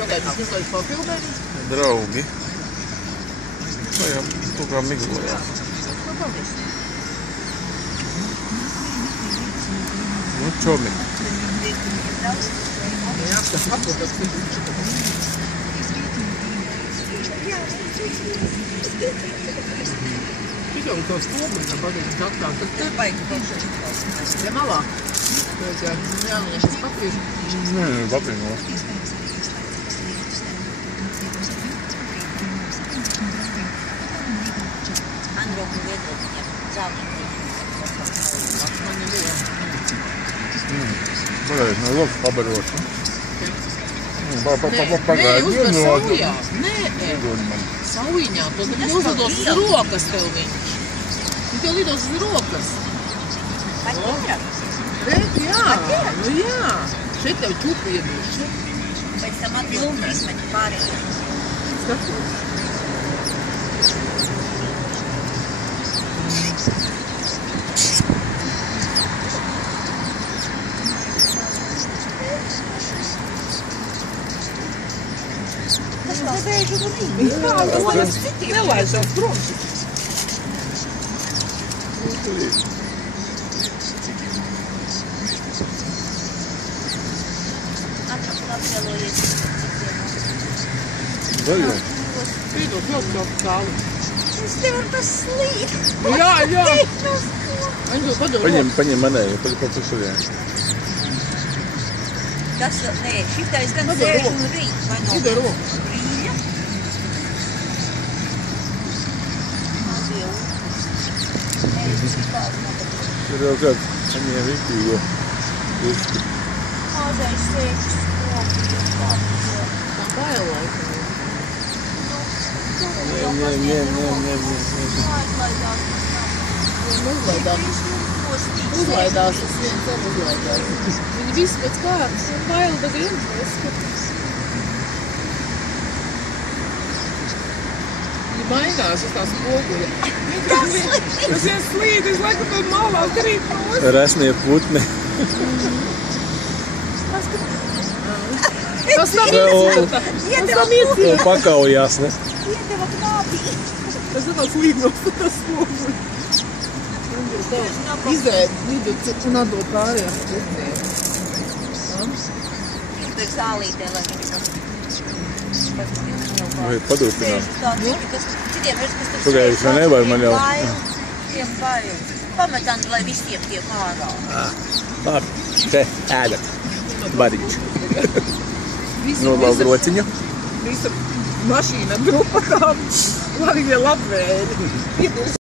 Šogad jūs nestojas papildēni? Draugi. Tā jau tu kā miglojās. Nu, paldies. Nu, čomi. Jā, tas apgūtas. Tikai uz to stobrinam patīk skatām, tad te baigi pašai. Ja malā. Pēc jā, viņš es paprīšu. Nē, paprīnos. Androku viedot viņam zālīgi. Man nebija. Pagaid, no loks pabarošu. Nē, uzvar saujā. Nē, saujiņā. Tad uzlidos uz rokas tev viņš. Viņš tev lidos uz rokas. Paķiras? Bet jā, nu jā. Šeit tev čupi iebijuši. Pēc tam atbildīs mani pārējiem. Skatos. Tas tā bēžu un rīt. Jā, tas tagad citiem nelaižās prom. Androku apžēlojies citiem. Zaļo. Pīdot ļoti ļoti tālu. Es tev ar tas slīd. Jā, jā. Aņģo, padod Paņem manēju, pat šodien. Tas, nē, šitais gan sēž un rīt. Vai no Ida roku. brīļa? Mazie ūkis. Nē, es vispār nepatīk. Tur jau kāds paņēma rītīgo. Mazais sēž skopi. Tā bail laikam. Aizlaidās. Uzlaidās, tas viens ar uzlaidās. Viņi visi pēc kārtas un baili, bet viens neskatās. Viņi mainās uz tās poguļa. Tas viens slīd, es laikam tad malā krīt nos. Resnie putni. Tas tam iecita. Tas tam iecita. Un pakaujās, ne? Iedeva knābī. Tas tā slīd no tas poguļa. Izēd vidu un atdod pārējās putniem. Tur zālītē, lai viņi Vai padūpināt? Citiem ir, kas tur Pagaidzi, vai nevar man jau? Tiem bail. Pametant, lai visiem tiek ārā. Labi, te ēdat. Bariņš. Nolauz rociņu. Visa mašīna grupa tām, lai viņi labvēļi.